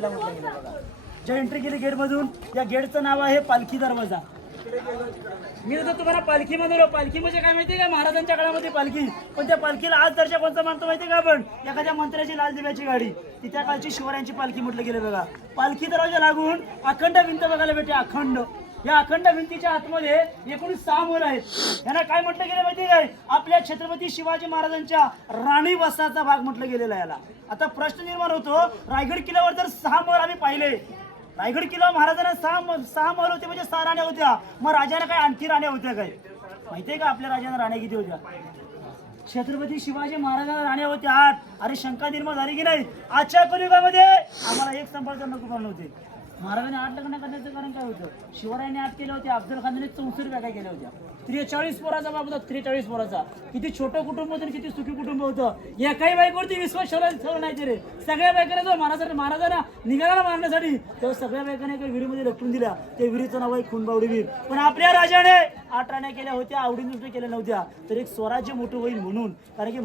किल्ला म्हटलं गेलं बघा. ज्या एंट्री केली गेटमधून, या गेटचं नाव आहे पालखी दरवाजा. मी तर तुम्हाला पालखी म्हणलो. पालखी म्हणजे काय माहिती का? महाराजांच्या काळामध्ये पालखी. पण त्या पालखीला आज दर्जा कोणता मानतो माहिती का आपण? एखाद्या मंत्र्याची लाल दिव्याची गाडी, ती त्या काळची शिवरायांची पालखी म्हटलं गेलं बघा. पालखी दरवाजा लागून अखंड भिंत बघायला भेटते. अखंड. या अखंड भिंतीच्या आतमध्ये एकूण 6 मोर आहेत. यांना काय म्हटलं गेलं माहिती काय? आपल्या छत्रपती शिवाजी महाराजांच्या राणी वसाचा भाग म्हटलं गेलेला याला. आता प्रश्न निर्माण होतो, रायगड किल्ल्यावर तर 6 मोर आम्ही पाहिले. रायगड किल्ला महाराजांना 6 महल होते, म्हणजे 6 राण्या होत्या. मग राजाला काय आणखी राण्या होत्या काय? माहितीये का आपल्या राजांना राण्या किती होत्या? छत्रपती शिवाजी महाराजांना राण्या होत्या 8. अरे शंका निर्माण झाली की नाही? आजच्या कलियुगामध्ये आम्हाला एक संभाळता नको नव्हते. महाराजांनी 8 लग्न करण्याचं कारण काय होतं? शिवरायांनी 8 केले होते, अफजल खानाने 64 वेगळ्या केल्या होत्या. 43 पोराचा बाब होता. 43 पोराचा. किती छोटं कुटुंब होतं, किती सुखी कुटुंब होतं. एकाही बाईकवरती विश्वास ठेवला नाही रे. सगळ्या बायकांना जो महाराजांना निघाला मारण्यासाठी, तेव्हा सगळ्या बायकांना एका विहिरीमध्ये लटकून दिल्या. त्या विहिरीचं नाव आहे खुनबावडी विहीर. पण आपल्या राजाने 8 राण्या केल्या होत्या, आवडीनुसार केल्या नव्हत्या. तर एक स्वराज्य मोठं होईल म्हणून. कारण की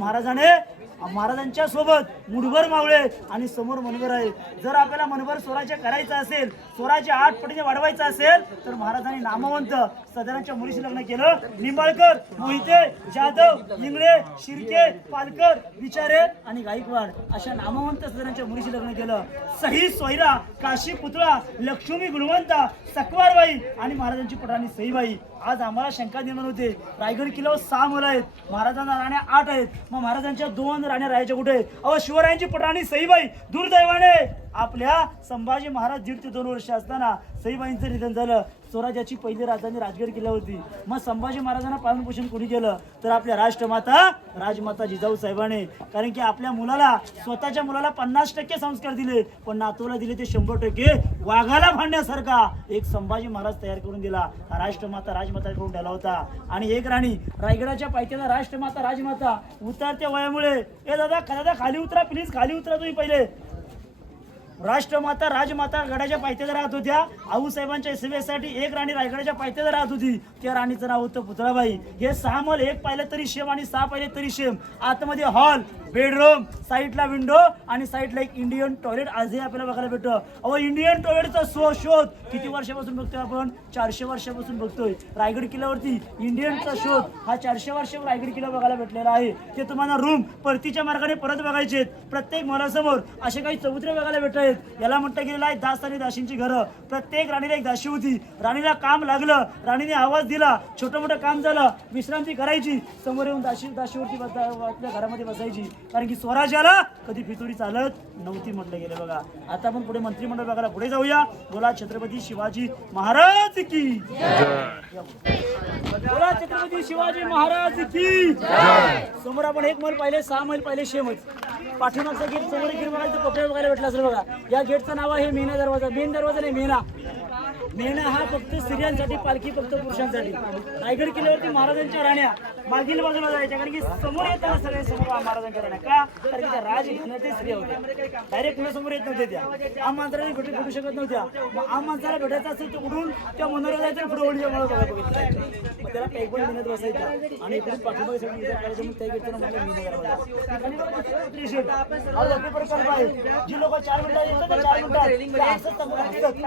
महाराजांच्या सोबत मुठभर मावळे आणि समोर मनभर आहे. जर आपल्याला मनभर स्वराज्य करायचं असेल, स्वराज्य 8 पटीने वाढवायचं असेल, तर महाराजांनी नामवंत सदनाच्या मुलीशी लग्न केलं. निंबाळकर, मोहिते, जाधव, इंगळे, शिर्के, पालकर, विचारे आणि गायकवाड अशा नामवंत सदनाच्या मुलीशी लग्न केलं. सही सोयरा, काशी पुतळा, लक्ष्मी गुणवंता, सकवारबाई आणि महाराजांची पठाणी सईबाई. आज आम्हाला शंका निर्माण होते, रायगड किल्ल्यावर 6 मुलं आहेत, महाराजांना राण्या 8 आहेत. मग महाराजांच्या 2 राण्या राहायच्या कुठे? अहो शिवरायांची पठाणी सईबाई. दुर्दैवाने आपल्या संभाजी महाराज 1.5 ते 2 वर्ष असताना सईबाईंचं निधन झालं. स्वराज्याची पहिली राजधानी राजगड किल्ला होती. मग संभाजी महाराजांना पालन पोषण कोणी केलं? तर आपल्या राजमाता जिजाऊ साहेबांनी. कारण की आपल्या मुलाला, स्वतःच्या मुलाला 50% संस्कार दिले, पण नातूला दिले ते 100%. वाघाला भांडण्यासारखा एक संभाजी महाराज तयार करून दिला. राजमाता करून ठेवला होता. आणि एक राणी रायगडाच्या पायथ्याला राजमाता उतरत्या वयामुळे, ए दादा खाली उतरा प्लीज, खाली उतरा तुम्ही पहिले. राजमाता गडाच्या पायथ्याला राहत होत्या. आऊसाहेबांच्या सेवेसाठी एक राणी रायगडाच्या पायथ्याला राहत होती. त्या राणीचं नाव होतं पुतळाबाई. हे 6 महल, एक पाहिलं तरी शेम आणि 6 पाहिले तरी शेम. आतमध्ये हॉल, बेडरूम, साईडला विंडो आणि साईडला एक इंडियन टॉयलेट आजही आपल्याला बघायला भेटतं. अहो इंडियन टॉयलेटचा शोध किती वर्षापासून बघतोय आपण? 400 वर्षापासून बघतोय. रायगड किल्ल्यावरती इंडियनचा शोध हा 400 वर्षावर रायगड किल्ला बघायला भेटलेला आहे. ते तुम्हाला रूम परतीच्या मार्गाने परत बघायचे. प्रत्येक महलासमोर असे काही चबुतरे बघायला भेटत आहेत. याला म्हटलं गेलेलं आहे दास आणि दासींची घरं. प्रत्येक राणीला एक दासी होती. राणीला काम लागलं, राणीने आवाज दिला, छोटं मोठं काम झालं, विश्रांती करायची, समोर येऊन दाशीवरती आपल्या घरामध्ये बसायची. कारण की स्वराज्याला कधी फितुरी चालत नव्हती म्हटलं गेलं बघा. आता आपण पुढे मंत्रिमंडळ बघायला पुढे जाऊया. बोला छत्रपती शिवाजी महाराज की बोला छत्रपती शिवाजी महाराज की समोर आपण एक मैल पाहिले, 6 मैल पाहिले शेमच. पाठीमागचा गेट समोर गेट बघायला तर कोपऱ्यात बघायला भेटला असेल बघा. या गेटचं नाव आहे मेना दरवाजा. मेन दरवाजा नाही, मेना हा फक्त स्त्रियांसाठी, पालखी फक्त पुरुषांसाठी. रायगड किल्ल्यावरती महाराजांच्या राण्या मागील बाजूला जायच्या. कारण की समोर येताना सगळे समोर महाराजांच्या राण्या का? कारण की त्या राजघराण्यातील स्त्रिया होत्या. डायरेक्ट समोर येत नव्हत्या. त्या आम माणसाला भेटू शकत नव्हत्या. मग आम माणसाला भेटायचं असेल तर कुठून? त्या मनोरा जायचं, पुढे ओढीच्या मला बघायचं. मग त्याला पॅकबॉल मिळत बसायचा आणि इकडून पाठीमागे करायचं. मग त्या गेटचं म्हटलं मी प्रकल्प आहे. जी लोक 4 मिनिटात येतात तर 4 मिनिटात असंच काय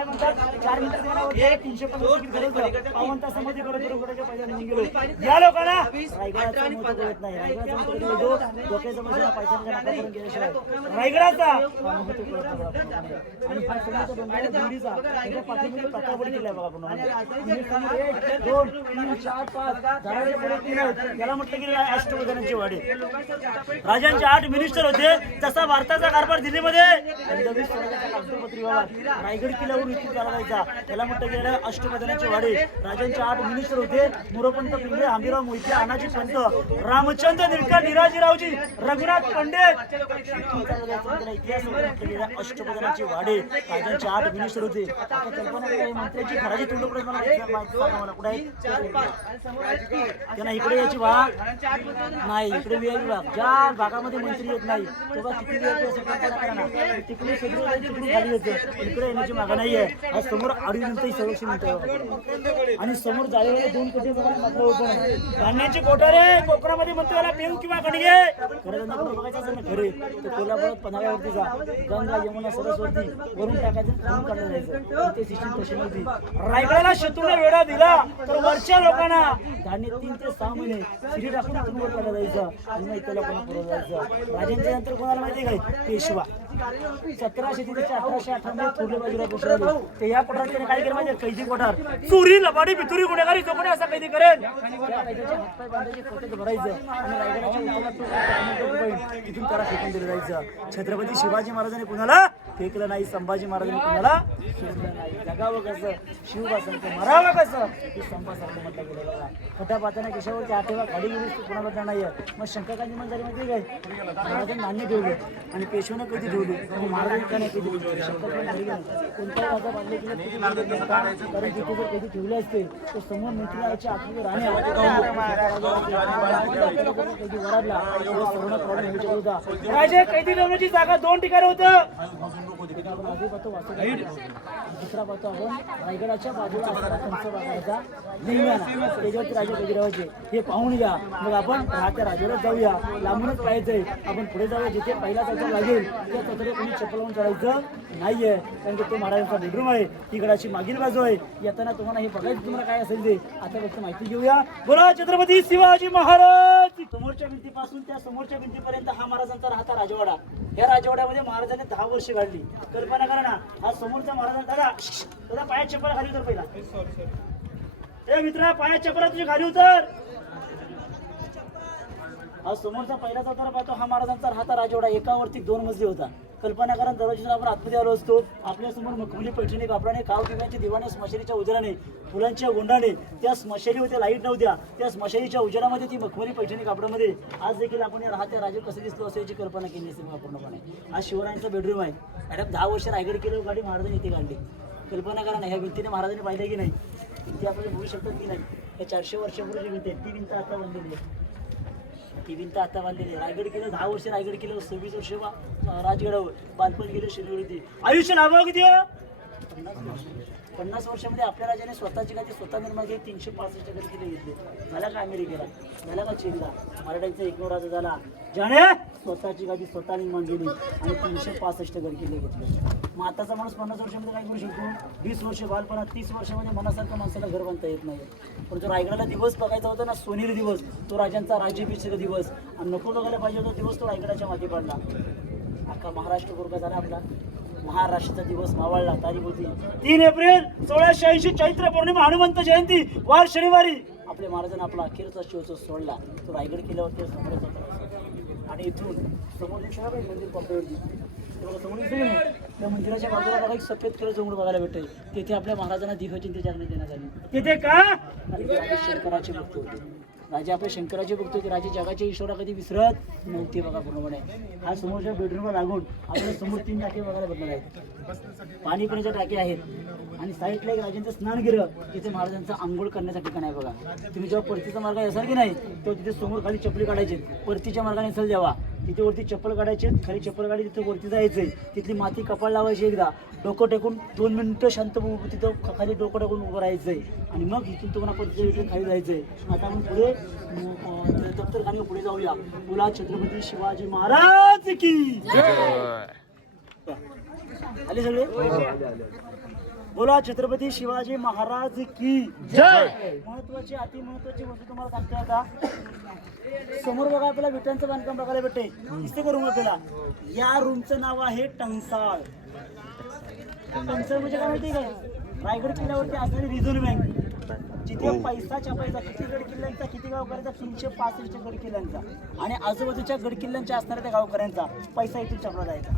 म्हणतात 4 मिनिटात 350 तासामध्ये या लोकांना रायगडाचा याला म्हटलं की अष्टप्रधानांची वाडी. राजांचे 8 मिनिस्टर होते. तसा भारताचा कारभार दिल्लीमध्ये रायगड किल्ल्यावर विकसित करायला जायचा. त्याला म्हटलं गेलं अष्टप्रधानांचे वाडे. राजांचे 8 मिनिस्टर होते. मोरोपंत पिंगळे, हंबीराव मोहिते, अनाजी पंत, रामचंद्र निलकंठ, निराजीरावजी, रघुनाथ पंडित. इतिहास अष्टप्रधानांचे वाडे. राजांचे 8 मिनिस्टर होते. मंत्र्याची घराची तोंड कुठे आहे? त्यांना इकडे यायची भाग नाही, इकडे ज्या भागामध्ये मंत्री येत नाही तेव्हा किती तिकडे सगळं खाली येतं. इकडे येण्याची मागा नाहीये. आज समोर 2.5 मिनिटं संरक्षण मिळतं आणि समोर जायला 2 कोटी मात्र होतं. धान्याची कोठारे कोकणामध्ये म्हणतो याला पेऊ किंवा कणगे. खरं त्यांना कुठं बघायचं असेल ना खरे तर कोल्हापुरात पन्हाळ्यावरती जा, गंगा यमुना सरस्वती वरून टाकायचं खाऊन काढलं जायचं. ते सिस्टीम तशी नव्हती. रायगडाला शत्रूने वेढा दिला तर वरच्या लोकांना धान्य 3 ते 6 महिने शिरी टाकून इथून वर काढलं जायचं आणि मग इथं लोकांना पुरवलं. राजांच्या नंतर कोणाला माहिती काय पेशवा 1700 ते 1858 मध्ये थोरले बाजीराव पेशवा आले. ते या कोठारात त्याने काय केलं माहिती कैदी कोठार चोरी लबाडी बितुरी गुन्हेगारी जो कोणी असा कैदी करेल त्या कैद्याचे हातपाय बांधायचे कोटेत भरायचं आणि रायगडाच्या उतारात तिथून त्याला फेकून दिलं जायचं. छत्रपती शिवाजी महाराजांनी कुणाला फेकलं नाही, संभाजी महाराजांनी कुणाला सोडलं नाही. जगावं कसं, शिवबासारखं मरावं कसं हे संभासारखं म्हटलं गेलं बघा. खटा पाहताना केशावरती आठवा खाली गेली कुणाबद्दल नाही आहे. मग शंकरकांची मन झाली माहिती काय महाराजांनी नाणी ठेवली आणि पेशव्यानं कधी ठेवली महाराजांनी का नाही कधी ठेवली. शंकरकांनी घरी गेले कोणत्याही राजा बांधले गेले कारण तिथे जर कधी ठेवले असते तर समोर मंत्र्याच्या आतमध्ये राहण्या कधी वराडला सर्व प्रॉब्लेम होऊ शकत होता. राजे कैदी ठेवण्याची जागा 2 ठिकाणी होतं. दुसरा पाहतो आपण रायगडाच्या बाजूला असणारा कंच बघायचा लिंगाणा त्याच्यावरती राजे कैदी ठेवायचे. हे पाहून घ्या मग आपण राहत्या राजालाच जाऊया. लांबूनच पाहायचंय आपण पुढे जाऊया. जिथे पहिला चौथा लागेल त्या चौथ्याला कोणी चप्पल लावून चढायचं नाहीये कारण की तो महाराजांचा बेडरूम आहे. ती गडाची मागील बाजू आहे. येताना तुम्हाला हे बघायचं तुम्हाला काय असेल ते आता फक्त माहिती घेऊया. बोला छत्रपती शिवाजी महाराज. समोरच्या भिंतीपासून त्या समोरच्या भिंतीपर्यंत हा महाराजांचा राहता राजवाडा. या राजवाड्यामध्ये महाराजांनी 10 वर्ष काढली. कल्पना करा ना हा समोरचा महाराज दादा पायात चप्पल खाली उतर पहिला. ए मित्रा पायात चप्पल तुझी खाली उतर. हा समोरचा पहिला चौथरा पाहतो हा महाराजांचा राहता राजवाडा. एकावरती 2 मजली होता. कल्पना करा दरवाजेला आपण आतमध्ये आलो असतो. आपल्या समोर मखमली पैठणी कापडाने काव किंवाच्या दिवाने स्मशानीच्या उजेडाने फुलांच्या गोंडाने त्या स्मशानी होत्या लाईट नव्हत्या त्या स्मशानीच्या उजेडामध्ये ती मखमली पैठणी कापडामध्ये आज देखील आपण या राहत्या राजे कसं दिसलो असं याची कल्पना केली असेल पूर्णपणे. आज शिवरायांचा बेडरूम आहे. मॅडम 10 वर्ष रायगड केलं गाडी महाराजांनी इथे काढली. कल्पना करा ना ह्या भिंतीने महाराजांनी पाहिजे की नाही. भिंती आपल्याला बघू शकतात की नाही. या 400 वर्षापूर्वी भिंत आहे ती भिंत आता बांधलेली आहे. ती भिंत आता बांधलेली आहे. रायगड केलं 10 वर्ष रायगड केलं 26 वर्ष राजगडावर बालपण गेलं शिरवळीती. आयुष्य लाभावं किती 50 वर्षामध्ये आपल्या राजाने स्वतःची गादी स्वतः निर्माण केली. 365 गड किल्ले घेतले. झाला का अमेरिकेला झाला का चीनला मराठ्यांचा एकमेव राजा झाला ज्याने स्वतःची गादी स्वतः निर्माण केली आणि 365 गड किल्ले घेतले. मग आताचा माणूस 50 वर्षामध्ये काय करू शकतो. 20 वर्ष बालपणात 30 वर्षामध्ये मनासारखं माणसाला घर बांधता येत नाही. पण जो रायगडाला दिवस बघायचा होता ना सोनेरी दिवस तो राजांचा राज्याभिषेक दिवस आणि नको बघायला पाहिजे होता दिवस तो रायगडाच्या मागे पडला. अख्खा महाराष्ट्र गोरखा झाला आपला. महाराष्ट्राचा दिवस मावळला. तारीख होती 3 एप्रिल 1680 चैत्र पौर्णिमा हनुमंत जयंती वार शनिवारी. आपल्या महाराजांना आपला अखेरचा शिवोत्सव सोडला. तो रायगड किल्ल्यावरती समोर जातो आणि इथून समोर दिसणार मंदिर पंपावरती समोर दिसते त्या मंदिराच्या बाजूला बघा एक सफेद कलर जंगल बघायला भेटेल. तेथे आपल्या महाराजांना दिव्यचिंतेची आज्ञा देण्यात आली. तिथे का शंकराचे भक्त होते. राजे आपल्या शंकराचे भक्त होते. राजे जगाच्या ईश्वरा कधी विसरत नव्हते बघा पूर्णपणे. हा समोरच्या बेडरूमला लागून आपल्याला समोर 3 टाके बघायला भेटणार आहेत. पाणी पिण्याच्या टाके आहेत आणि साईडला एक राजांचं स्नानगृह तिथे महाराजांचं आंघोळ करण्याचं ठिकाण आहे बघा. तुम्ही जेव्हा परतीचा मार्ग असाल की नाही तेव्हा तिथे समोर खाली चपली काढायची. परतीच्या मार्गाने असेल जेव्हा तिथे वरती चप्पल काढायचे खाली चप्पल काढी तिथे वरती जायचंय. तिथली माती कपाळ लावायची एकदा डोकं टेकून 2 मिनिटं शांत तिथं खाली डोकं टाकून उभं राहायचंय आणि मग इथून तुम्हाला परतीच्या खाली जायचंय. आता आपण पुढे दप्तर खाली पुढे जाऊया. बोला छत्रपती शिवाजी महाराज की आले सगळे. बोला छत्रपती शिवाजी महाराज की जय. महत्वाची अति महत्वाची गोष्ट तुम्हाला सांगतो. आता समोर बघा आपल्याला विटांचं बांधकाम बघायला भेटते. दिसते करून आपल्याला या रूमचं नाव आहे टंगसाळ. टंगसाळ म्हणजे काय माहिती काय रायगड किल्ल्यावरती असणारी रिझर्व्ह बँक जिथे पैसा छापायचा. किती गड किल्ल्यांचा किती गावकऱ्यांचा 365 गड किल्ल्यांचा आणि आजूबाजूच्या गड किल्ल्यांच्या असणाऱ्या त्या गावकऱ्यांचा पैसा इथून छापला जायचा.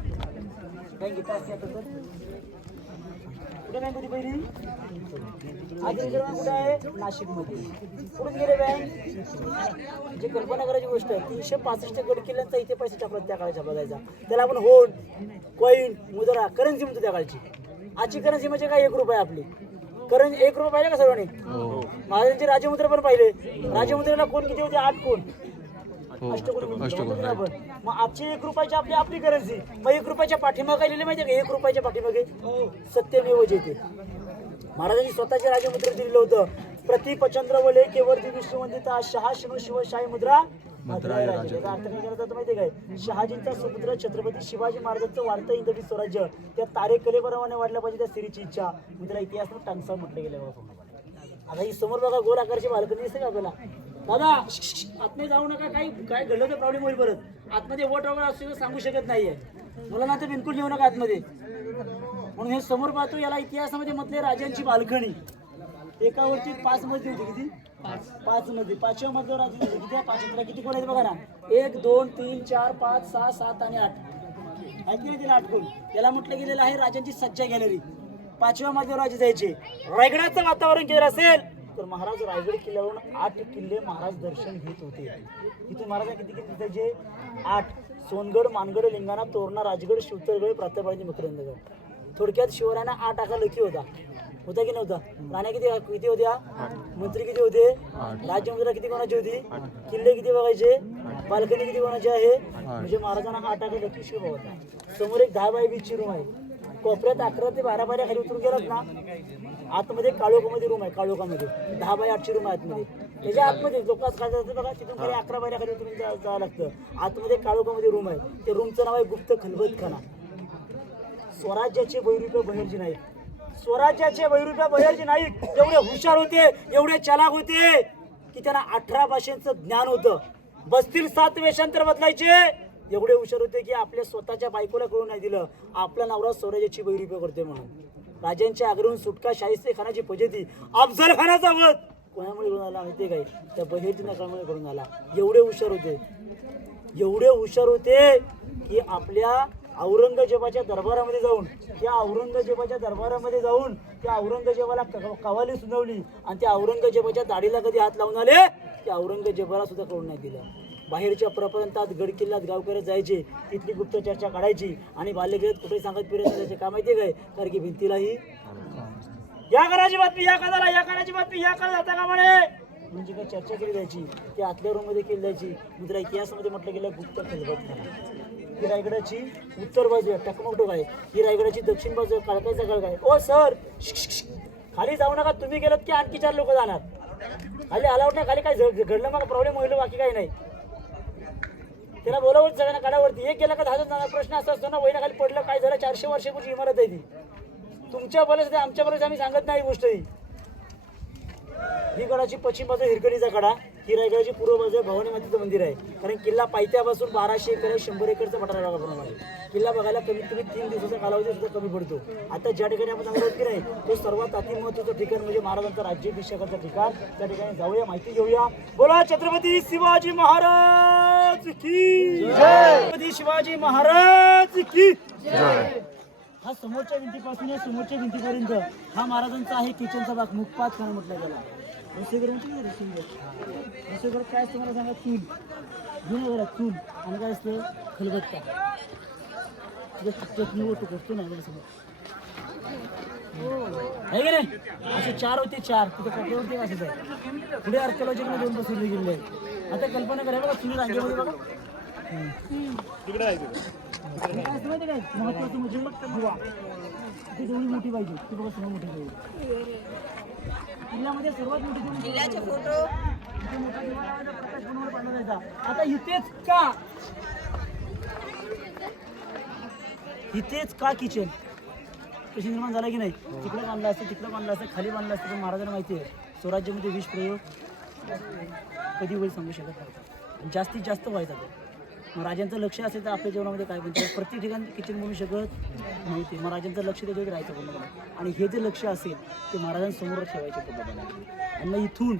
बँक इथं असते. आता तर कुठे बँक होती पहिली आज रिझर्व्ह बँक कुठे आहे नाशिकमध्ये. कुठून गेले बँक जे कल्पना करायची गोष्ट आहे. 365 गड किल्ल्यांचा इथे पैसा छापला त्या काळात छापला जायचा. त्याला आपण होन कॉईन मुद्रा करन्सी म्हणतो त्या काळची. आजची करन्सी म्हणजे काय 1 रुपये आपली करन्सी. 1 रुपये पाहिले का सर्वांनी. महाराजांचे राजमुद्रा पण पाहिले. राजमुद्रेला कोण किती होते 8 कोण अष्टकोन. मग आजची 1 रुपयाची आपली आपली करन्सी. मग 1 रुपयाच्या पाठीमागे काय लिहिले माहिती आहे का 1 रुपयाच्या पाठीमागे सत्यमेव जयते. महाराजांनी स्वतःचे राजमुद्रा दिलेलं होतं. प्रतिपचंद्र वले केवरती विष्णू वंदिता शहा शिव शिव शाही मुद्रा मद्राय राजे. याचा अर्थ काय करायचा माहितीये काय? शहाजींचा सुपुत्र छत्रपती शिवाजी महाराजांचं वाढतं इंद्रजी स्वराज्य त्या तारेकलेप्रमाणे वाढलं पाहिजे, त्या स्त्रीची इच्छा. मी त्याला इतिहास टांगसा म्हटलं गेलं बघा. आता ही समोर बघा गोल आकारची बाल्कनी दिसते का आपल्याला? दादा आतमध्ये जाऊ नका, काय घडलं तर प्रॉब्लेम होईल परत. आतमध्ये वोट वगैरे असतो तर सांगू शकत नाहीये मला ना, तर बिलकुल येऊ नका आतमध्ये. म्हणून हे समोर पाहतो याला इतिहासामध्ये म्हटले राजांची बाल्कनी. एकावरती 5 मजली होती. किती? 5 मजली. 5व्या मजल्यावर राजा किती? 5 किती कोण आहेत बघा ना. 1 2 3 4 5 6 7 आणि 8 ऐकले तिला 8 कोण. याला म्हटलं गेलेलं आहे राजांची सज्जा गॅलरी. 5व्या मजल्यावर राजे जायचे. रायगडाचं वातावरण केलं असेल तर महाराज रायगड किल्ल्यावरून 8 किल्ले महाराज दर्शन घेत होते. इथे महाराज किती किती दिसायचे? 8. सोनगड, मानगड, लिंगाणा, तोरणा, राजगड, शिवतरगड, प्रातःबाळी, मकरंदगड. थोडक्यात शिवरायांना 8 आका लकी होता की नव्हता? राण्या किती होत्या? मंत्री किती होते? राज्यमंत्री किती कोणाची होती? किल्ले किती बघायचे? बाल्कनी किती कोणाची आहे? म्हणजे महाराजांना 8 आका लकी शिव होता. समोर एक 10 बाय 20ची रूम आहे. कोपऱ्यात 11 ते 12 बाऱ्या खाली उतरून गेलात ना, आतमध्ये काळोखामध्ये रूम आहे. काळोखामध्ये 10 बाय 8ची रूम आहे आतमध्ये. त्याच्या आतमध्ये लोक काय जातात बघा, तिथून खाली 11 बाऱ्या खाली उतरून जावं लागतं. आतमध्ये काळोखामध्ये रूम आहे. ते रूमचं नाव आहे गुप्त खलबतखाना. स्वराज्याचे वैरूप्य बहिर्जी नाईक. स्वराज्याचे वैरूप्य बहिर्जी नाईक एवढे हुशार होते, एवढे चलाक होते की त्यांना 18 भाषांचं ज्ञान होतं. बसतील 7 वेषांतर बदलायचे. एवढे हुशार होते की आपल्या स्वतःच्या बायकोला कळून नाही दिलं आपला नवरा स्वराज्याची वैरूप्य करते म्हणून. राजांच्या आग्रहून सुटका, शाहिस्ते खानाची फजिती, अफजल खानाचा वध कोणामुळे करून आला माहितीये काय? त्या बहिर्जी नाईकामुळे करून आला. एवढे हुशार होते की आपल्या औरंगजेबाच्या दरबारामध्ये जाऊन त्या औरंगजेबाला कवाली सुनावली आणि त्या औरंगजेबाच्या दाढीला कधी हात लावून आले त्या औरंगजेबाला सुद्धा कळून नाही दिलं. बाहेरच्या प्रपंचात गड किल्ल्यात गावकऱ्यात जायचे, तिथली गुप्त चर्चा काढायची आणि बाल्यगृहात कुठे सांगत फिरायचे. का माहितीये काय? कारण की भिंतीलाही या कराची बातमी, या कानाला या कानाची बातमी, या कानाला जाता का म्हणे म्हणजे काय चर्चा केली जायची. त्या आतल्या रूम मध्ये केली जायची. मित्र इतिहासामध्ये म्हटलं गेलं गुप्त खलबतखाना. ही रायगडाची उत्तर बाजू आहे, टकमकटोक आहे. ही रायगडाची दक्षिण बाजू आहे, काळकाचा काळका आहे. ओ सर खाली जाऊ नका, तुम्ही गेलात की आणखी 4 लोक जाणार. खाली अलाउड नाही. खाली काय घडलं मग प्रॉब्लेम होईल, बाकी काही नाही. त्याला बोलावं सगळ्यांना काढावरती. एक गेला का 10 जाणार. प्रश्न असा असतो ना, वहिना खाली पडलं काय झालं? 400 वर्षापूर्वी इमारत आहे ती. तुमच्या बरेच आमच्या बरेच आम्ही सांगत नाही गोष्ट. ही गडाची पश्चिम बाजू हिरकणीचा कडा. ही रायगडाची पूर्व बाजू भवानी मातेचं मंदिर आहे. कारण किल्ला पायथ्यापासून 1200 एकर 100 एकरचा पठार आहे. किल्ला बघायला कमीत कमी 3 दिवसाचा कालावधी सुद्धा कमी पडतो. आता ज्या ठिकाणी आपण सांगत की नाही तो सर्वात अतिमहत्वाचं ठिकाण म्हणजे महाराजांचा राज्याभिषेकाचं ठिकाण. त्या ठिकाणी जाऊया, माहिती घेऊया. बोला छत्रपती शिवाजी महाराज की जय. छत्रपती शिवाजी महाराज की जय. हा समोरच्या भिंतीपासून या समोरच्या भिंतीपर्यंत हा महाराजांचा आहे किचनचा भाग. मुखपात खाना म्हटलं गेला. रसोईघर रसोईघर काय असतं मला सांगा? चूल. जुन्या घरात चूल आणि काय असतं? खलबत्ता. चटणी ओटू करतो ना आहे की नाही? असे 4 होते. 4 तिथं कपड्यावरती असंच आहे. पुढे आर्किओलॉजीकडे 2 बसवले गेलेले आहे. आता कल्पना करा बघा, चुली रांगेमध्ये बघा तिकडे आहे. काय असतं माहिती काय? महत्वाचं म्हणजे बुवा ती जेवढी मोठी पाहिजे ती बघा सर्व मोठी पाहिजे. किल्ल्यामध्ये सर्वात मोठी किल्ल्याचे फोटो प्रकाश बनवून पाडला जायचा. आता इथेच का किचन कशी निर्माण झाला की नाही? तिकडे बांधलं असतं, तिकडे बांधलं असतं, खाली बांधलं असतं. पण महाराजांना माहिती आहे स्वराज्यामध्ये विष प्रयोग कधी होईल सांगू शकत नव्हता. जास्तीत जास्त व्हायचा तो. मग राजांचं लक्ष असेल तर आपल्या जीवनामध्ये काय बनतं? प्रत्येक ठिकाणी किचन बनवू शकत नव्हते. मग राजांचं लक्ष त्याच्यावर राहायचं पूर्ण. आणि हे जे लक्ष असेल ते महाराजांसमोर ठेवायचे पूर्ण. आणि मग इथून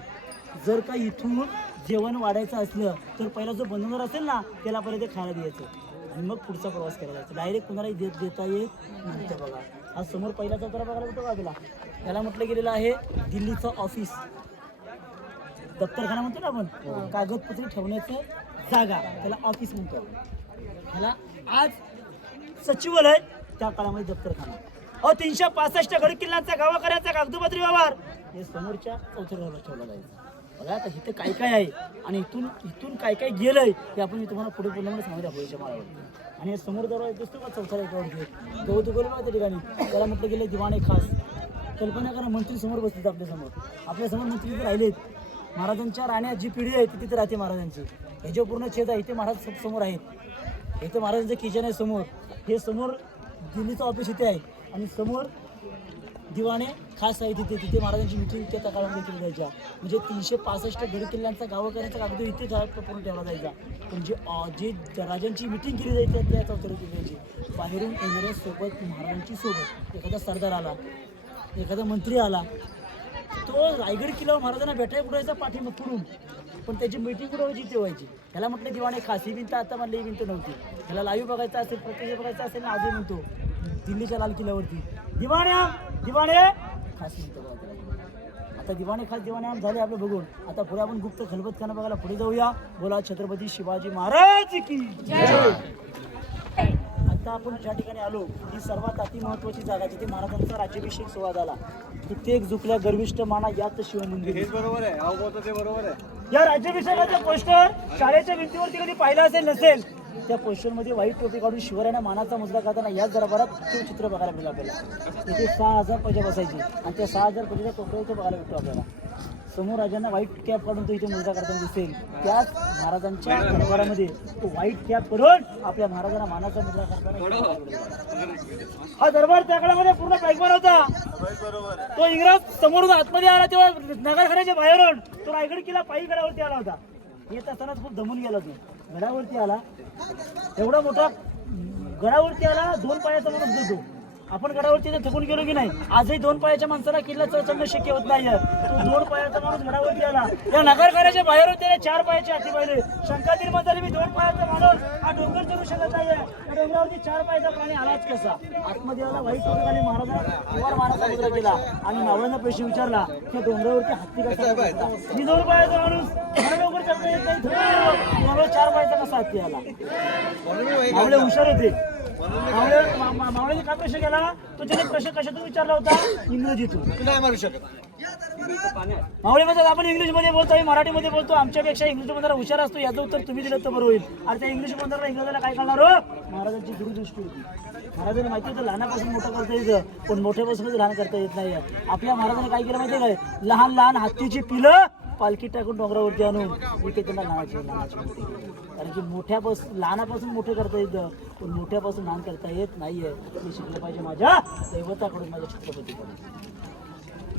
जर का इथून जेवण वाढायचं असलं तर पहिला जो बनवणार असेल ना त्याला पहिले ते खायला द्यायचं आणि मग पुढचा प्रवास करायला जायचा. डायरेक्ट कुणालाही देता येत नव्हतं. बघा हा समोर पहिला चौथरा बघायला होतो का तुला? त्याला म्हटलं गेलेलं आहे दिल्लीचं ऑफिस, दप्तरखाना म्हणतो ना आपण, कागदपत्रे ठेवण्याचं जागा, त्याला ऑफिस म्हणतो. ह्याला आज सचिवालय, त्या काळामध्ये दप्तरखाना. 365 गड किल्ल्यांचा गावाकऱ्यांचा कागदोपत्री व्यवहार हे समोरच्या चौथऱ्याला ठेवला जायचं. बघा आता इथं काय काय आहे आणि इथून काय काय गेलंय हे आपण तुम्हाला पुढे बोलण्यामध्ये सांगू द्या माळावर. आणि समोर दरवाजा दिसतो का चौथऱ्या एकावर गौतू गोल त्या ठिकाणी त्याला म्हटलं गेलं दिवाणे खास. कल्पना करा, मंत्री समोर बसतात आपल्यासमोर मंत्री तिथे राहिलेत. महाराजांच्या राहण्यात जी पिढी आहे ती तिथे राहते महाराजांची. हे जे पूर्ण छेद आहे इथे महाराज समोर आहेत. इथं महाराजांचं किचन आहे समोर. हे समोर दिल्लीचं ऑफिस इथे आहे आणि समोर दिवाणे खास आहे तिथे. तिथे महाराजांची मिटिंग त्या काळामध्ये केली जायच्या. म्हणजे 365 गड किल्ल्यांचा गावकऱ्यांचा कागद इथे पूर्ण ठेवला जायचा. पण जे राजांची मिटिंग केली जायची त्या चौथऱ्यावर केली जायची. बाहेरून येणाऱ्या सोबत महाराजांची सोबत एखादा सरदार आला, एखादा मंत्री आला, तो रायगड किल्ल्यावर महाराजांना भेटायला कुठायचा पाठीमाग पुढून. पण त्याची मीटिंग कुठं व्हायची ते व्हायची. त्याला म्हटलं दिवाणे खास. ही भिंत आता म्हणलं ही भिंत नव्हती. त्याला लाईव्ह बघायचं असेल, प्रत्यक्ष बघायचं असेल ना, आजही म्हणतो दिल्लीच्या लाल किल्ल्यावरती दिवाणे खास म्हणतो बघा त्याला. आता दिवाणे खास दिवाणे झाले आपलं बघून. आता पुढे आपण गुप्त खलबतखाना बघायला पुढे जाऊया. बोला छत्रपती शिवाजी महाराज की जय. आता आपण ज्या ठिकाणी आलो ही सर्वात अति महत्वाची जागा जिथे महाराजांचा राज्याभिषेक सोहळा झाला. कित्येक झुकल्या गर्विष्ठ माना यात शिवमंदिर. हेच बरोबर आहे, ते बरोबर आहे. या राज्याभिषेकाचं पोस्टर शाळेच्या भिंतीवरती कधी पाहिलं असेल नसेल, त्या पोस्टरमध्ये व्हाईट टोपी काढून शिवरायांना मानाचा मुजरा करताना याच दरबारात तो चित्र बघायला मिळालं आपल्याला. तिथे 6000 प्रजा बसायची आणि त्या 6000 प्रजेच्या टोपऱ्यावर बघायला भेटतो आपल्याला. समोर राजांना व्हाईट कॅप काढून तो इथे मुजरा करताना दिसेल. त्याच महाराजांच्या दरबारामध्ये तो व्हाईट कॅप करून आपल्या महाराजांना मानाचा मुजरा करताना. हा दरबार त्या काळामध्ये पूर्ण पैकवान होता. तो इंग्रज समोरून आतमध्ये आला तेव्हा नगरखान्याच्या बाहेरून तो रायगड किल्ला पायी गडावरती आला होता. येत असतानाच खूप दमून गेला. तो गडावरती आला, एवढा मोठा गडावरती आला, 2 पायाचा माणूस होतो. आपण गडावरती थकून गेलो की नाही, आजही 2 पायाच्या माणसाला किल्ला चढणं शक्य होत नाही. तो 2 पायाचा माणूस गडावरती आला. या नगरखान्याच्या बाहेरून त्याने 4 पायाचे हाती पाहिले. शंकातील म्हणताले मी 2 पायाचा माणूस हा डोंगर चढू शकत नाही. त्या डोंगरावरती 4 पायाचा प्राणी आलाच कसा. आतमध्ये आला, वाईट टोपी महाराजांना वर मानाचा मुजरा केला आणि मावळ्यांना पैसे विचारला त्या डोंगरावरती हत्ती कसा बसला. मी 2 पायाचा माणूस मला डोंगर चढता येत नाही, 4 पायाचा कसा हत्ती आला. मावळे हुशार होते. मावळ्याने काय प्रश्न केला, तो त्याने प्रश्न कशातून विचारला होता, इंग्रजीतून. मावळे म्हणतात आपण इंग्लिशमध्ये बोलतो, आम्ही मराठीमध्ये बोलतो, आमच्यापेक्षा इंग्लिश बंधारा हुशार असतो, याचं उत्तर तुम्ही दिलं तर बरं होईल. आणि त्या इंग्लिश बंधारा इंग्रजाला काय करणार हो, महाराजांची दूरदृष्टी होती. महाराजांना माहिती होतं लहानापासून मोठं करता येतं, पण मोठ्यापासूनच लहान करता येत नाही. आपल्या महाराजांनी काय केलं माहिती आहे काय, लहान लहान हत्तीची पिलं पालखी टाकून डोंगरावरती आणून इथे त्यांना लहानाची मोठी केली. कारण की लहानापासून मोठं करता येतं, पण मोठ्यापासून लहान करता येत नाहीये. मी शिकलं पाहिजे माझ्या दैवताकडून, माझ्या छत्रपतीकडून.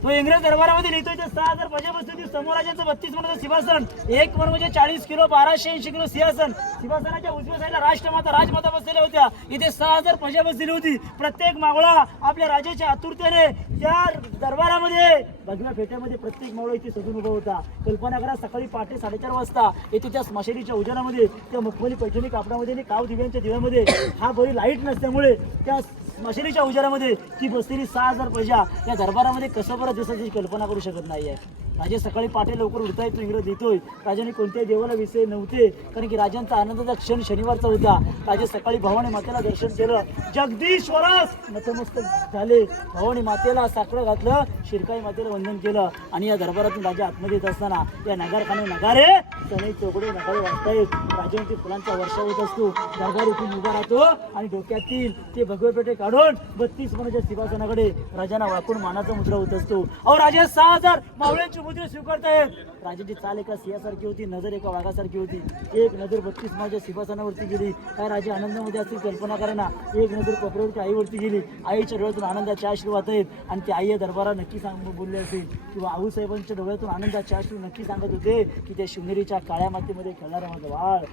तो इंग्रज दरबारामध्ये लिहितोय ते 6000 प्रजा बसली. समोर राजांचं 32 मनाचं सिंहासन, 1 मन म्हणजे 40 किलो, 1280 किलो सिंहासन. सिंहासनाच्या उजव्या साईडला राष्ट्रमाता राजमाता बसलेल्या होत्या. इथे 6000 प्रजा बसलेली होती. प्रत्येक मावळा आपल्या राजाच्या आतुरतेने त्या दरबारामध्ये भगव्या फेट्यामध्ये प्रत्येक मावळा इथे सजून उभा होता. कल्पना करा, सकाळी पहाटे 4:30 वाजता येथे त्या स्मशानीच्या उजेडामध्ये, त्या मखमली पैठणी कापडामध्ये आणि काव दिव्यांच्या दिव्यामध्ये, हा बरी लाईट नसल्यामुळे त्या स्मशानीच्या उजेडामध्ये ती बसलेली 6000 प्रजा या दरबारामध्ये कसं बरं दिसत कल्पना करू शकत नाहीये. राजे सकाळी पहाटे लवकर उठताय, तो इंग्रज लिहितोय. राजाने कोणत्याही देवाला विषय नव्हते, कारण की राजांचा आनंदाचा क्षण शनिवारचा होता. राजे सकाळी भवानी मातेला दर्शन केलं, जगदीश्वरास नतमस्तक झाले, भवानी मातेला साकडं घातलं, शिरकाई मातेला वंदन केलं. आणि या दरबारातून राजा आतमध्ये येत असताना या नगारखाने नगारे सनई चौकडे नगारे वाजतायत. राजांची फुलांचा वर्षा होत असतो. दरबार उठून उभा राहतो आणि डोक्यातील ते भगवे पेटे काढून 32 मनाच्या सिंहासनाकडे राजांना वाकून मानाचा मुद्रा होत असतो. अहो राजा 6000 मावळ्यांची मुद्रा स्वीकारतायत. राजाची चाल एका सिंहासारखी होती, नजर एका वाघासारखी होती. एक नजर 32 मनाच्या सिंहासनावरती गेली. काय राजे आनंदामध्ये असतील कल्पना करा ना. एक नजर कपड्यावरती आईवरती गेली. आईच्या डोळ्यातून आनंदाचे अश्रू वाहत आहेत. आणि ते आई या दरबारात नक्की बोलले असेल किंवा आऊसाहेबांच्या डोळ्यातून आनंदाचे अश्रू नक्की सांगत होते की त्या शिवनेरीच्या काळ्या मातीमध्ये खेळणारा माझा बाळ,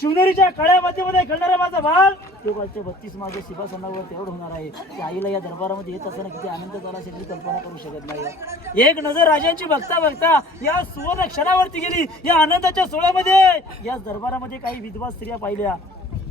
शिवनेरीच्या काळ्या मातीमध्ये खेळणारा माझा बाळ तो कालच्या 32 माझ्या सिंहासनावर तेवढं होणार आहे. त्या आईला या दरबारामध्ये येत असताना किती आनंद झाला असेल ही कल्पना करू शकत नाही. एक नजर राजांची बघता बघता या सुवर्ण क्षणावरती गेली. या आनंदाच्या सोहळ्यामध्ये या दरबारामध्ये काही विधवा स्त्रिया पाहिल्या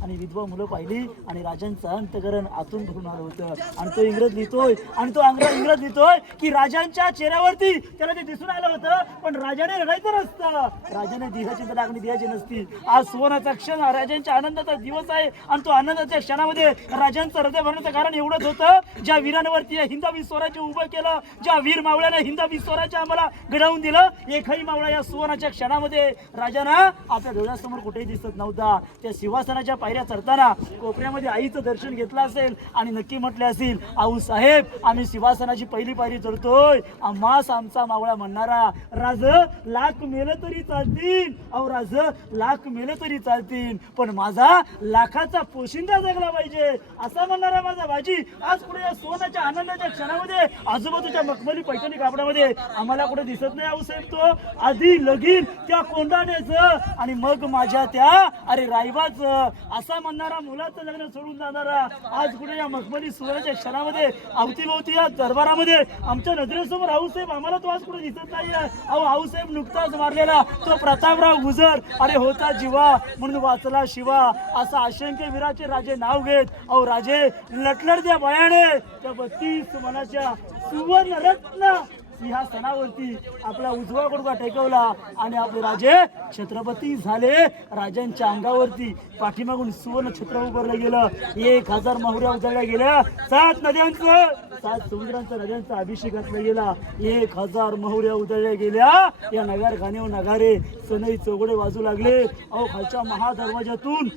आणि विधवा मुलं पाहिली आणि राजांचं अंतकरण आतून भरून आलं होतं. आणि तो इंग्रज लिहितोय इंग्रज लिहितोय की राजांच्या चेहऱ्यावरती त्याला ते दिसून आलं होतं, पण राजाने रडायचं नसतं, राजाने दिव्याची लागणी द्यायची नसती. आज सुवर्णाचा क्षण राजांच्या आनंदाचा दिवस आहे आणि तो आनंदाच्या क्षणामध्ये राजांचं हृदय भरण्याचं कारण एवढंच होतं, ज्या वीरांवरती हिंदवी स्वराज्य उभं केलं, ज्या वीर मावळ्याने हिंदवी स्वराज्य आम्हाला घडवून दिलं, एकही मावळा या सुवर्णाच्या क्षणामध्ये राजांना आपल्या डोळ्यासमोर कुठेही दिसत नव्हता. त्या सिंहासनाच्या पायऱ्या चढताना कोपऱ्यामध्ये आईचं दर्शन घेतलं असेल आणि नक्की म्हटले असेल, आऊ साहेब आम्ही सिंहासनाची पहिली पायरी चढतोय, आम्हास आमचा मावळा म्हणणारा, राज लाख मेलं तरी चालतील, अहो राज लाख मेलं तरी चालतील, पण माझा लाखाचा पोशिंदा जगला पाहिजे असा म्हणणारा माझा बाजी आज कुठे या सोन्याच्या आनंदाच्या क्षणामध्ये आजूबाजूच्या मखमली पैठणी कापडामध्ये आम्हाला कुठे दिसत नाही. आऊ साहेब तो आधी लगीन त्या कोंडाण्याचं आणि मग माझ्या त्या अरे रायबाचं असा म्हणणारा मुलाचं लग्न सोडून जाणारा आज कुठे या मखमली सोन्याच्या क्षणामध्ये अवतीभोवती या दरबारामध्ये आमच्या नजरेसमोर आऊसाहेब आम्हाला तो आज कुठे दिसत नाही. अहो आऊसाहेब नुकताच मारलेला तो प्रतापराव गुजर अरे होता जीवा म्हणून वाचला शिवा असा असंख्य वीराचे राजे नाव घेत अहो राजे लटलडत्या बयाने त्या 32 मनाच्या सुवर्ण रत्न सिंहासनावरती आपला उजवा गुडघा टेकवला आणि आपले राजे छत्रपती झाले. राजांच्या अंगावरती पाठीमागून सुवर्ण छत्र उभारलं गेलं, 1000 माहुऱ्या उजळल्या गेल्या, 7 नद्यांचं 7 समुद्रांच्या नद्यांचा अभिषेक घातला गेला, 1000 माहुऱ्या उजळल्या गेल्या. या नगार गाण्यावर नगारे सनई चौघडे वाजू लागले. अहो खालच्या महादरवाजातून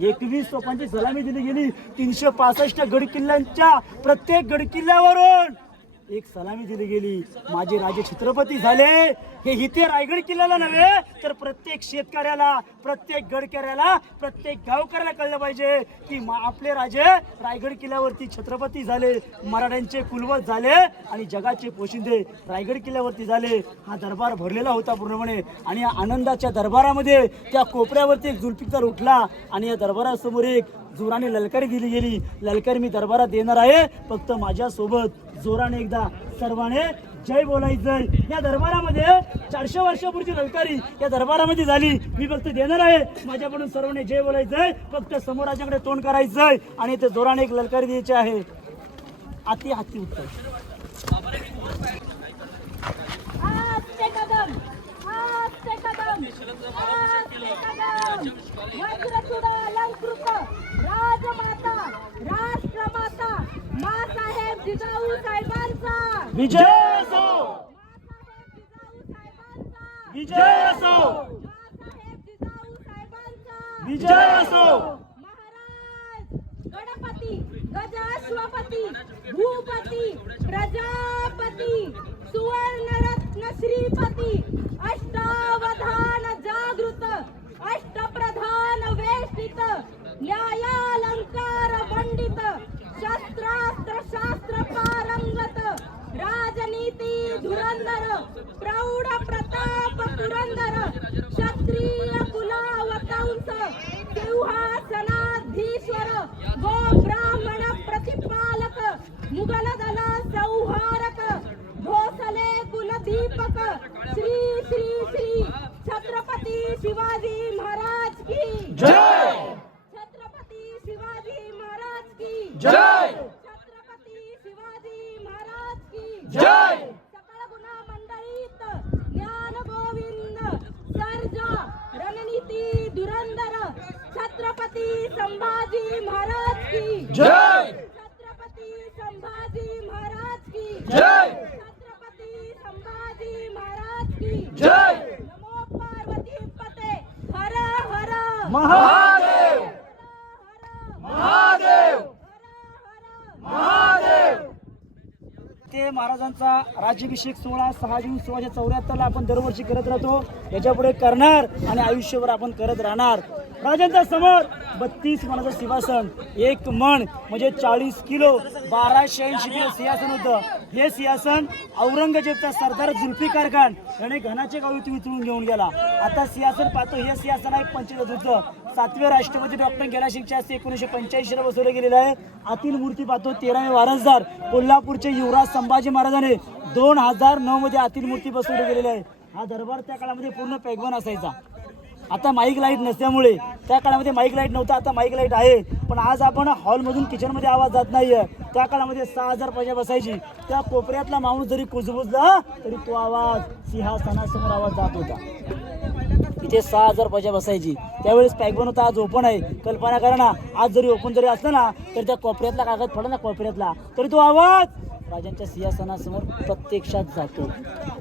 21 तोफांची सलामी दिली गेली. 365 गड किल्ल्यांच्या प्रत्येक गड किल्ल्यावरून एक सलामी दिली गेली. माझे राजे छत्रपती झाले. हे इथे रायगड किल्ल्याला नव्हे तर प्रत्येक शेतकऱ्याला, प्रत्येक गडकऱ्याला, प्रत्येक गावकऱ्याला कळलं पाहिजे की आपले राजे रायगड किल्ल्यावरती छत्रपती झाले, मराठ्यांचे कुलवत झाले आणि जगाचे पोशिंदे रायगड किल्ल्यावरती झाले. हा दरबार भरलेला होता पूर्णपणे आणि या आनंदाच्या दरबारामध्ये त्या कोपऱ्यावरती एक जुल्फिकार उठला आणि या दरबारासमोर एक जोराने ललकारी दिली गेली. ललकारी मी दरबारात देणार आहे, फक्त माझ्यासोबत जोराने एकदा सर्वांनी जय बोलायचंय. या दरबारामध्ये 400 वर्षापूर्वी ललकारी या दरबारामध्ये झाली. मी फक्त देणार आहे, माझ्याकडून सर्वांनी जय बोलायचंय, फक्त समोराच्याकडे तोंड करायचंय आणि ते जोराने एक ललकारी द्यायची आहे. हाती उत्तर राजमाता राष्ट्रमाता मासाहेब जिजाऊ साहेबांचा विजय असो, विजय असो, मासाहेब जिजाऊ साहेबांचा विजय असो. महाराज गणपती गजाश्वपती भूपती प्रजापती सुवर्णरत्न श्रीपती अष्टावधान जागृत अष्टप्रधान वेष्टित न्यायालंकार मंडित शस्त्रास्त्र शास्त्र पारंगत राजनीती धुरंधर प्रौढ प्रताप पुरंदर क्षत्रिय कुलावतांस सिंहासनाधीश्वर गो ब्राह्मण प्रतिपालक मुघल दल संहारक भोसले कुलदीपक श्री श्री श्री छत्रपती शिवाजी महाराज की जय, छत्रपती शिवाजी महाराज की जय, छत्रपती शिवाजी महाराज की जय. सकळ गुना मंडळीत ज्ञान गोविंद सर्जा रणनीती धुरंधर छत्रपती संभाजी महाराज की जय, छत्रपती संभाजी महाराज की जय, छत्रपती संभाजी महाराज की जय. नमो पार्वती पते हर हर महादेव, हर महादेव, हर महादेव. ते महाराजांचा राज्याभिषेक सोहळा 6 जून 1674 आपण दरवर्षी करत राहतो. याच्यापुढे करणार आणि आयुष्यभर आपण करत राहणार. राजांच्या समोर 32 मनाचं सिंहासन, एक मन म्हणजे 40 किलो 1280 किलो सिंहासन होतं. हे सिंहासन औरंगजेबचा सरदार जुल्फिकार खान याने घनाचे गावी उचलून घेऊन गेला. आता सिंहासन पाहतो, हे सिंहासन आहे 45 होतं. 7वे राष्ट्रपती डॉक्टर गेलाशिंगच्या हस्ते 1985 ला बसवलं गेलेलं आहे. आतील मूर्ती पाहतो 13वे वारसदार कोल्हापूरचे युवराज संभाजी महाराजांनी 2009 मध्ये आतील मूर्ती बसवली गेलेली आहे. हा दरबार त्या काळामध्ये पूर्ण पैगवान असायचा. आता माईक लाईट नसल्यामुळे त्या काळामध्ये माईक लाईट नव्हता, आता माईक लाईट आहे. पण आज आपण हॉलमधून किचनमध्ये आवाज जात नाहीये. त्या काळामध्ये 6000 पैसे बसायची. त्या कोपऱ्यातला माणूस जरी कुजबुजला तरी तो आवाज सिंहासनासमोर आवाज जात होता. इथे 6000 पैसे बसायची. त्यावेळेस पॅकबन होता, आज ओपन आहे. कल्पना करा ना, आज जरी ओपन जरी असलं ना तर त्या कोपऱ्यातला कागद पडला ना कोपऱ्यातला तरी तो आवाज राजांच्या सिंहासनासमोर प्रत्यक्षात जातो.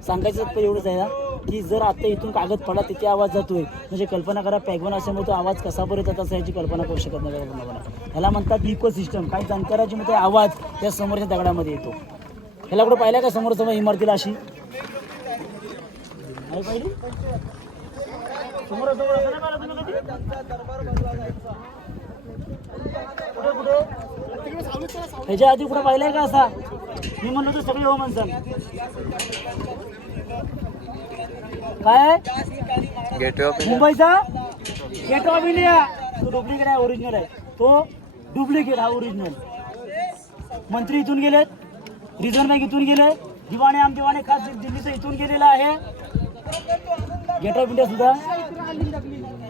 सांगायचं एवढंच आहे ना. की जर आता इथून कागद पडला तिथे आवाज जातोय म्हणजे कल्पना करा पॅगवन असल्यामुळे तो आवाज कसा बरं येतात असं याची कल्पना करू शकत नाही बघा. ह्याला म्हणतात इको सिस्टम. काही जाणकाराची मध्ये आवाज या समोरच्या दगडामध्ये येतो. ह्याला कुठं पाहिलं का समोर समोर इमारतीला अशी नाही पाहिली समोर समोर असं नाही पाहिलं तुम्ही कधी? कुठे कुठे ह्याच्या आधी कुठं पाहिलंय का असा? मी म्हणलो तर सगळे हो म्हणसान. काय गेटवे ऑफ मुंबईचा गेट ऑफ इंडिया तो डुप्लिकेट आहे ओरिजिनल आहे तो डुप्लिकेट हा ओरिजिनल. मंत्री इथून गेलेत, रिझर्व्ह बँक इथून गेले, दिवाणे आम दिवाणे खास दिल्लीचं इथून गेलेलं आहे. गेट ऑफ इंडिया सुद्धा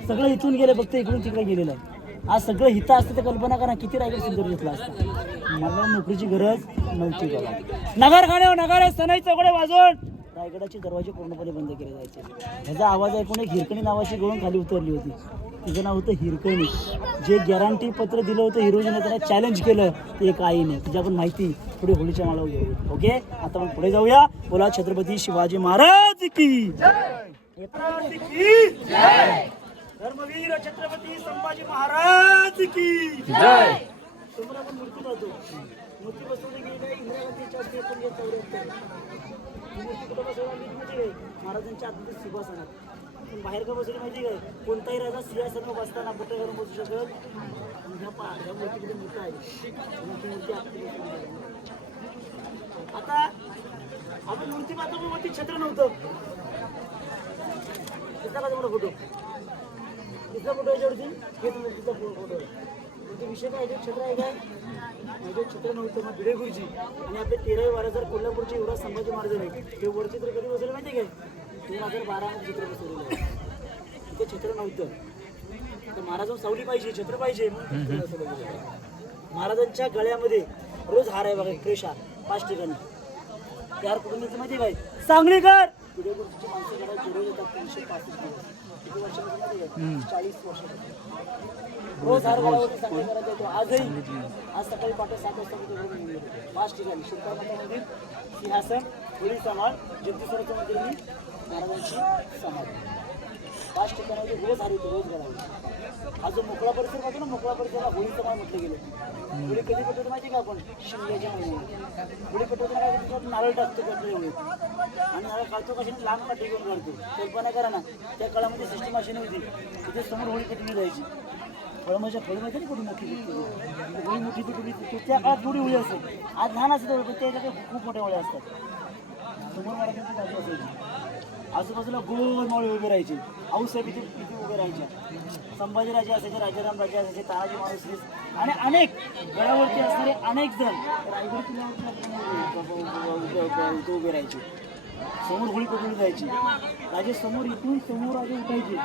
सगळं इथून गेले फक्त इकडून तिकडे गेलेलं आहे. आज सगळं हिता असतं तर कल्पना करा किती रायगड सुंदर घेतला असतं. मला नोकरीची गरज नव्हती बघा. नगर खाणे नगर आहे सनई चौकडे वाजवून रायगडाचे दरवाजे पूर्णपणे बंद केले जायचे. ह्याचा आवाज ऐकून एक हिरकणी नावाची गळून खाली उतरली होती. तिचं नाव होतं हिरकणी. जे गॅरंटी पत्र दिलं होतं हिरोजीने त्यांना चॅलेंज केलं ते एक आईने. तिच्या पण माहिती पुढे होळीच्या माळावर घेऊ. ओके आता आपण पुढे जाऊया. बोला छत्रपती शिवाजी महाराज की धर्मवीर छत्रपती संभाजी महाराज की जय. समोर आपण मूर्ती पाहतो. मूर्ती बसवली गेली आहे इंदिरा गांधीच्या 1974. ही मूर्ती कुठं बसवली माहिती आहे? महाराजांच्या आतमध्ये सिंहासनात. पण बाहेर का बसवली माहिती आहे? कोणताही राजा सिंहासनावर बसताना कुठे घरून बसू शकत. ह्या मूर्तीकडे मूर्ती आहे. मूर्ती आतमध्ये बसवली आहे. आता आपण मूर्ती पाहतो पण वरती छत्र नव्हतं. तिथला का तुम्हाला फोटो तिथला फोटो याच्यावरती हे तिथला फोटो आहे. म्हणजे विषय काय छत्र आहे काय म्हणजे छत्र नव्हतं मग भिडे गुरुजी आणि आपले 13/12/2000 कोल्हापूरचे युवराज संभाजी महाराजांनी हे वर चित्र कधी बसवलं माहिती आहे काय 2012 मध्ये चित्र बसवलेलं आहे. तिथे छत्र नव्हतं तर महाराजांना सावली पाहिजे छत्र पाहिजे म्हणून महाराजांच्या गळ्यामध्ये रोज हार आहे बघा फ्रेश हार 5 ठिकाणी. यार कुठून येतं माहिती आहे काय सांगलीकर भिडे गुरुजीची माणसं घरात जोडून येतात 365 दिवस. किती वर्षापासून माहिती आहे 40 वर्षापासून रोज हार घरावरती सांगली करायचा येतो. आजही आज सकाळी पहाटे 7 वाजता 5 ठिकाणी शिरकामाता मंदिर सिंहासन होळी समाज जगदीश्वराचं मंदिर आणि महाराजांची समाधी 5 ठिकाणावर रोज हार येतो रोज घरावर. हा जो मोकळा परिसर पाहतो ना मोकळा परिसरला होळी समाज म्हटलं गेलं. होळी कधी पेटवतो माहिती का आपण शिमल्याच्या महिन्यात होळी पेटवताना काय करतो नारळ टाकतो पेटले होळी आणि नारळ काढतो कशाने लांब काठी घेऊन काढतो. कल्पना करा ना त्या काळामध्ये सिस्टम अशी नव्हती. तिथे समोर होळी पेटवली जायची. फळमाच्या फळमाच्या कुठे मोठी होळी मोठी ती कुठे त्या काळात थोडी होळी असेल. आज लहान असते पण त्याच्याकडे खूप मोठ्या होळ्या असतात. समोर महाराजांची जागी असायची. आजूबाजूला गोल मावळे उभे राहायचे. आऊसाहेब इथे उभे राहायच्या. संभाजीराजे असायचे राजाराम राजे असायचे तानाजी मालुसरे आणि अनेक गडावरती असणारे अनेक जण रायगड किल्ल्यावरती उभे राहायचे. समोर होळी पेटवली जायची. राजे समोर इथून समोर राजे उठायचे.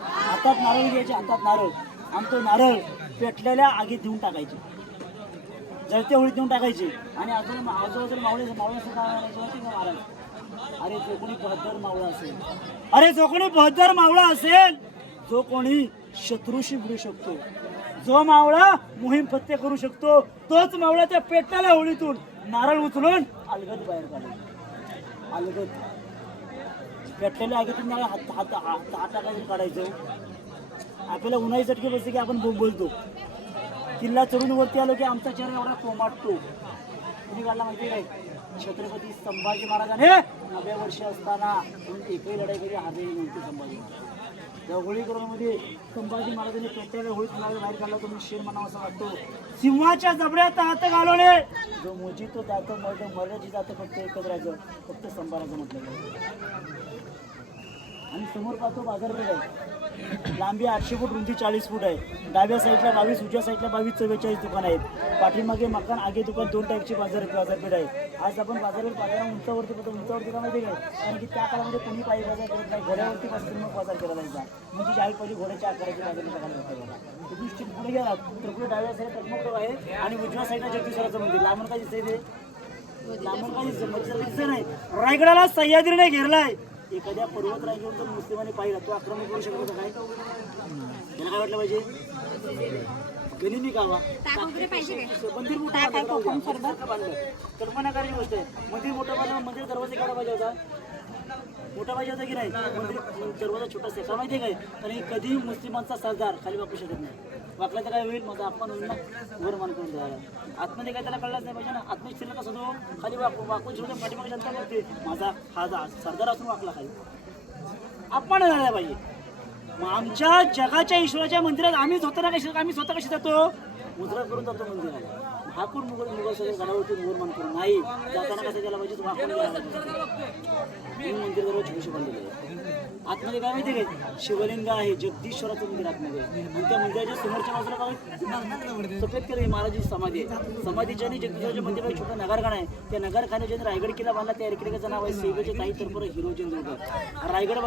हातात नारळ घ्यायचे हातात नारळ आणि तो नारळ पेटलेल्या आगीत देऊन टाकायचे. जळत्या होळीत देऊन टाकायचे आणि आजूबाजूला मावळे महाराज अरे जो कोणी बहादर मावळा असेल अरे जो कोणी बहादर मावळा असेल जो कोणी शत्रूशी भिडू शकतो जो मावळा मोहीम फत्ते करू शकतो तोच मावळा त्या पेटलेल्या होळीतून नारळ उचलून अलगद बाहेर काढायचं. अलगद पेटलेल्या आगीतून नारळ हात टाकायचं काढायचं. आपल्याला उन्हाळी चटके बसते की आपण बोलतो. किल्ला चढून वरती आलो की आमचा चेहरा एवढा कोमाटतो. कुणी काढला माहिती काय छत्रपती संभाजी महाराजांनी 90 वर्ष असताना एकही लढाई कधी हारलेली नव्हती. संभाजी महाराज या होळीकरणामध्ये संभाजी महाराजांनी पेटलेल्या होळीत बाहेर काढला तुम्ही शेर म्हणावं असं वाटतो. सिंहाच्या जबड्यात हात घालवले जो मोजी तो जातो मर्याची जातं फक्त एकच राजा फक्त संभाराचं म्हटलं गेलं. आणि समोर पाहतो बाजारपेठ आहे. लांबी 800 फूट रुंदी 40 फूट आहे. डाव्या साईडला 22 उजव्या साईडला 22-44 दुकान आहेत. पाठीमागे मकान आगे दुकान 2 टाईपची बाजारपेठ आहे. आज आपण बाजारपेठ पाहताना उंचावरती पडतो. उंचावरती का माहिती काय कारण की त्या काळामध्ये कोणी पायी बाजार करत नाही. घोड्यावरती पासून मग बाजार केला जायचा. म्हणजे जाईल पाहिजे घोड्याच्या आकाराची बाजार बघायला होता. दृष्टी पुढे गेला तर पुढे डाव्या साईड टकमोक आहे आणि उजव्या साईडला जगदीश्वराचं मंदिर. लांबून काय दिसतंय ते लांबून काय दिसतं नाही. रायगडाला सह्याद्रीने घेरलाय. एखाद्या पर्वत रांगेवर जर मुस्लिमांनी पाहिला तो आक्रमण करू शकत होता काय याला काय वाटलं पाहिजे गनिमी गावा मंदिर मोठं कल्पना करायची गोष्ट आहे. मंदिर मोठं बांधलं मंदिर दरवाजे काढा पाहिजे होता मोठा पाहिजे होता की नाही मंदिर दरवाजा छोटासा आहे. का माहिती आहे काय? कारण कधी मुस्लिमांचा सरदार खाली वाकू शकत नाही. वाकला तर काय होईल? माझा अपमान होईल ना, वर मान करून द्यायला. आतमध्ये काय त्याला कळलंच नाही पाहिजे ना. आतमध्ये शिरला कसं तो खाली वाकून शिरतो, पाठीमागे जनता करते. माझा हा सरदार असून वाकला खाली, अपमान झाला पाहिजे. मग आमच्या जगाच्या ईश्वराच्या मंदिरात आम्ही स्वतः कशी जातो? मुद्रा करून जातो मंदिराला. हाकून मुघल सगळे गडावरती वर मान करून नाही. जाताना कसं गेला पाहिजे? वाकून गेला पाहिजे. मंदिर दररोज छोटे बांधलेलं आहे. आतमध्ये काय माहिती काय? शिवलिंग आहे, जगदीश्वराचं मंदिर आतमध्ये. आणि त्या मंदिराच्या समोरच्या बाजूला काय सफेद केलं महाराजांची समाधी आहे. समाधीच्या आणि जगदीश्वराच्या मंदिरात छोटं नगरखाना आहे. त्या नगरखान्याच्या रायगड किल्ला बांधला. त्या किल्ल्याचं नाव आहे सेवेचे ताई तरपर हिरोजन दुर्ग. रायगड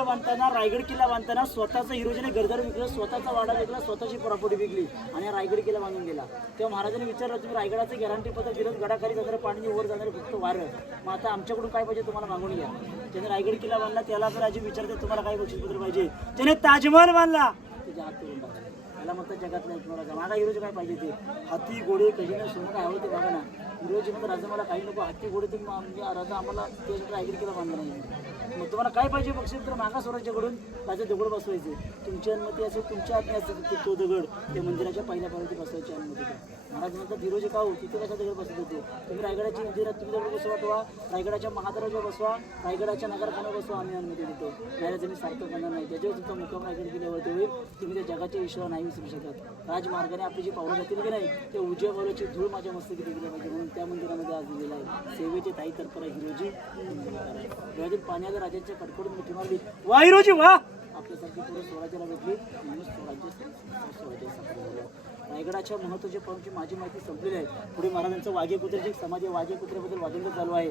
बांधताना रायगड किल्ला बांधताना स्वतःचं हिरोजीने घरदार विकलं, स्वतःचा वाडा विकला, स्वतःची प्रॉपर्टी विकली आणि रायगड किल्ला बांधून गेला. तेव्हा महाराजांनी विचारलं, तुम्ही रायगडाचं गॅरंटी पत्र दिलं, गडाखाली जाणारं पाणी वर जाणारे फक्त वारं, मग आता आमच्याकडून काय पाहिजे तुम्हाला मागून घ्या. त्याने रायगड किल्ला बांधला. त्याला जर अजून विचारते तुम्हाला काय बक्षीसपत्र पाहिजे, त्याने ताजमहल बांधला. त्याच्या हात करून टाकला. त्याला म्हणतात जगात नाही तुम्हाला माझा हिरोजी काय पाहिजे ते हाती घोडे खजिने सोनं काय हवं ते बघा ना. हिरोजी म्हणतात राजा मला काही नको, हाती घोडे तुम्ही राजा आम्हाला ते रायगड किल्ला बांधला नाही. मग तुम्हाला काय पाहिजे बक्षीस तर मागा स्वराज्याकडून राजा दगड बसवायचे. तुमची अनुमती असेल, तुमच्या आज्ञा असेल तो दगड त्या मंदिराच्या पहिल्या पायरीती बसवायची अनुमती द्या. महाराज म्हणतात हिरोजी का हो तिथे कशा दगड बसत होते? तुम्ही रायगडाची मंदिरात तुम्ही दगड बसवा, ठेवा, रायगडाच्या महादरवाजा बसवा, रायगडाच्या नगरखाना बसवा, आम्ही अनुमती देतो. महाराज मी सारखं करणार नाही. त्याच्यावर तुमचा मुक्काम रायगड केल्यावरती होईल. तुम्ही त्या जगाच्या ईश्वर नाही विसरू शकत. राजमार्गाने आपली जी पावलं जातील की नाही ते उजव्या पावलाची धूळ माझ्या मस्तकी दिली पाहिजे म्हणून त्या मंदिरामध्ये आज दिलेला आहे. सेवेचे ताई तरपर हिरोजी. डोळ्यातील पाण्याला राजांच्या कडकडून मिठी मारली, वा हिरोजी वा. आपल्यासारखी पूर्ण स्वराज्याला भेटली म्हणून स्वराज्य सफल झालं. रायगडाच्या महत्त्वाच्या पाऊलची माझी माहिती संपलेली आहे. पुढे महाराजांचं वाघे कुत्र्याची समाधी वाघे कुत्र्याबद्दल वादंग चालू आहे.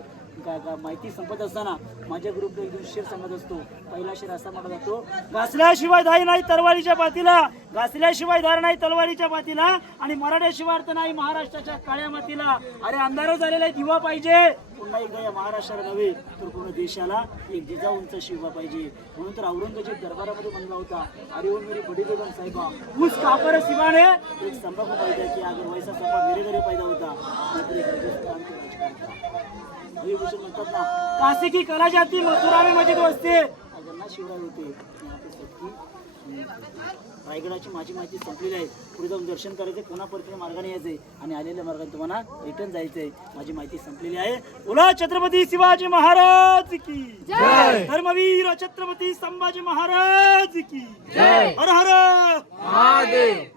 माहिती संपत असताना माझ्या ग्रुपला एक शेर सांगत असतो. पहिला शेर असा म्हटला जातो, घासल्याशिवाय धाई नाही तलवारीच्या पातीला, घासल्याशिवाय धार नाही तलवारीच्या पातीला, आणि मराठ्याशिवाय अर्थ नाही महाराष्ट्राच्या काळ्या मातीला. अरे अंधार झालेला दिवा पाहिजे पुन्हा एकदा या महाराष्ट्राला नव्हे तर पूर्ण देशाला एक जिजाऊंचा शिवा पाहिजे. म्हणून तर औरंगजेब दरबारामध्ये म्हणला होता, अरे ओ मेरी बडी बेगम साहेबा उस कापर सिवाने एक संभव पाहिजे की अगर वैसा संभव मेरे घरी पैदा होता. भूषण म्हणतात ना, काशी की कला जाती मथुरा में मस्जिद असते अगर शिवराय होते. रायगडाची माझी माहिती संपलेली आहे. पुढे जाऊन दर्शन करायचे, पुन्हा परत मार्गाने यायचे आणि आलेल्या मार्गाने तुम्हाला रिटर्न जायचंय. माझी माहिती संपलेली आहे. बोला छत्रपती शिवाजी महाराज की जय. धर्मवीर छत्रपती संभाजी महाराज की जय. हर हर महादेव.